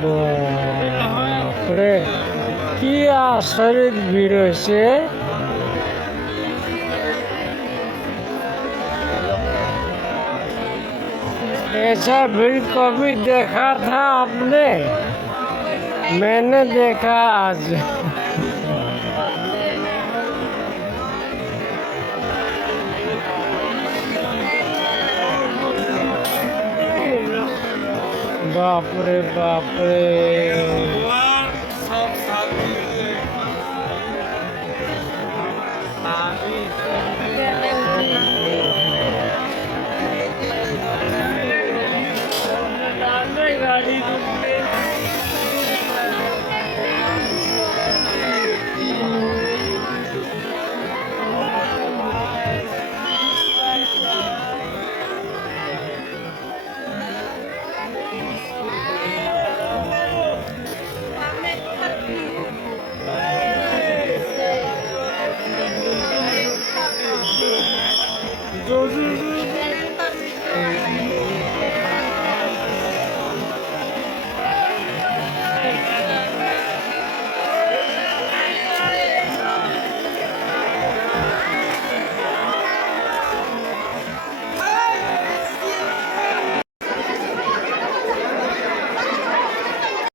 বাপরে, কি আচৰিত ভিৰ হৈছে। ऐसा भीड़ कभी देखा था आपने? मैंने देखा आज। बाप रे बाप रे।